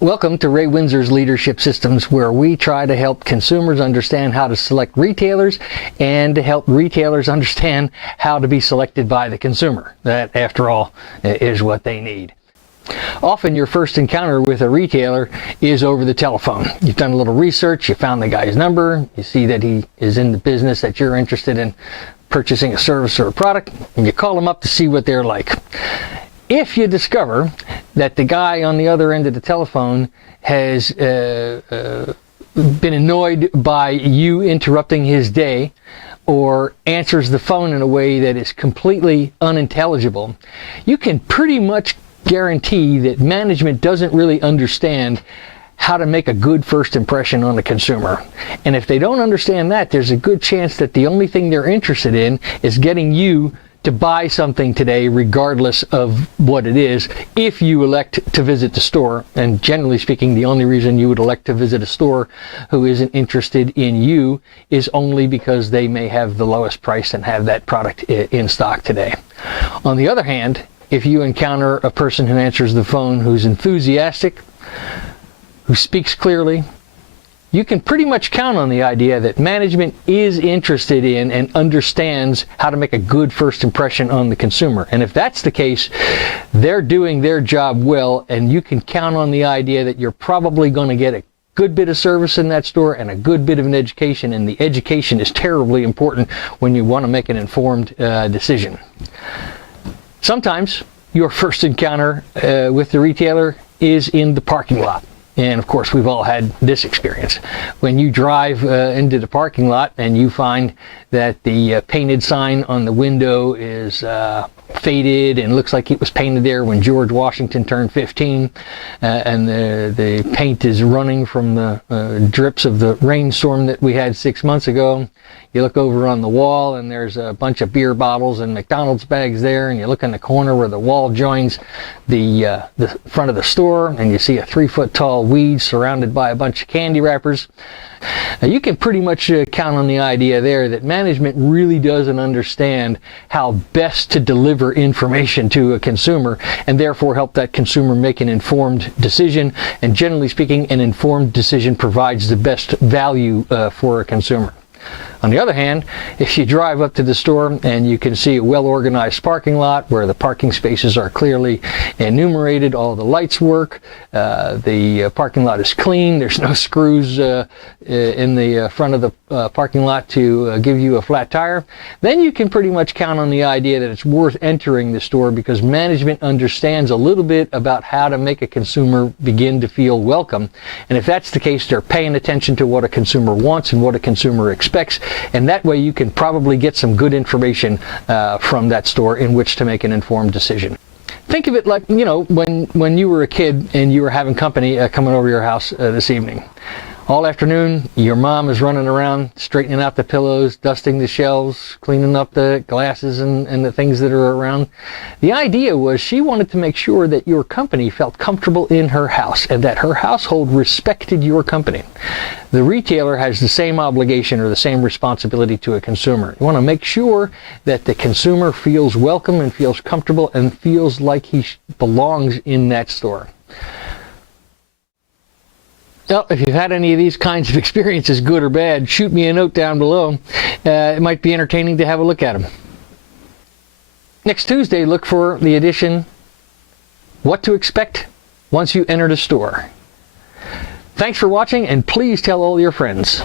Welcome to Ray Windsor's Leadership Systems, where we try to help consumers understand how to select retailers and to help retailers understand how to be selected by the consumer. That, after all, is what they need. Often your first encounter with a retailer is over the telephone. You've done a little research, you found the guy's number, you see that he is in the business that you're interested in purchasing a service or a product, and you call him up to see what they're like. If you discover that the guy on the other end of the telephone has been annoyed by you interrupting his day or answers the phone in a way that is completely unintelligible, you can pretty much guarantee that management doesn't really understand how to make a good first impression on the consumer. And if they don't understand that, there's a good chance that the only thing they're interested in is getting you to buy something today, regardless of what it is, if you elect to visit the store. And generally speaking, the only reason you would elect to visit a store who isn't interested in you is only because they may have the lowest price and have that product in stock today. On the other hand, if you encounter a person who answers the phone who's enthusiastic, who speaks clearly, you can pretty much count on the idea that management is interested in and understands how to make a good first impression on the consumer. And if that's the case, they're doing their job well, and you can count on the idea that you're probably going to get a good bit of service in that store and a good bit of an education, and the education is terribly important when you want to make an informed decision. Sometimes your first encounter with the retailer is in the parking lot. And of course, we've all had this experience. When you drive into the parking lot and you find that the painted sign on the window is faded and looks like it was painted there when George Washington turned 15, and the paint is running from the drips of the rainstorm that we had 6 months ago. You look over on the wall and there's a bunch of beer bottles and McDonald's bags there, and you look in the corner where the wall joins the front of the store, and you see a 3-foot tall weed surrounded by a bunch of candy wrappers. You can pretty much count on the idea there that management really doesn't understand how best to deliver information to a consumer, and therefore help that consumer make an informed decision. And generally speaking, an informed decision provides the best value for a consumer. On the other hand, if you drive up to the store and you can see a well-organized parking lot where the parking spaces are clearly enumerated, all the lights work, the parking lot is clean, there's no screws in the front of the parking lot to give you a flat tire, then you can pretty much count on the idea that it's worth entering the store, because management understands a little bit about how to make a consumer begin to feel welcome. And if that's the case, they're paying attention to what a consumer wants and what a consumer expects. And that way you can probably get some good information from that store in which to make an informed decision. Think of it like, you know, when you were a kid and you were having company coming over your house this evening. All afternoon, your mom is running around, straightening out the pillows, dusting the shelves, cleaning up the glasses and the things that are around. The idea was she wanted to make sure that your company felt comfortable in her house and that her household respected your company. The retailer has the same obligation or the same responsibility to a consumer. You want to make sure that the consumer feels welcome and feels comfortable and feels like he belongs in that store. Well, if you've had any of these kinds of experiences, good or bad, shoot me a note down below. It might be entertaining to have a look at them. Next Tuesday, look for the edition, What to Expect Once You Enter the Store. Thanks for watching, and please tell all your friends.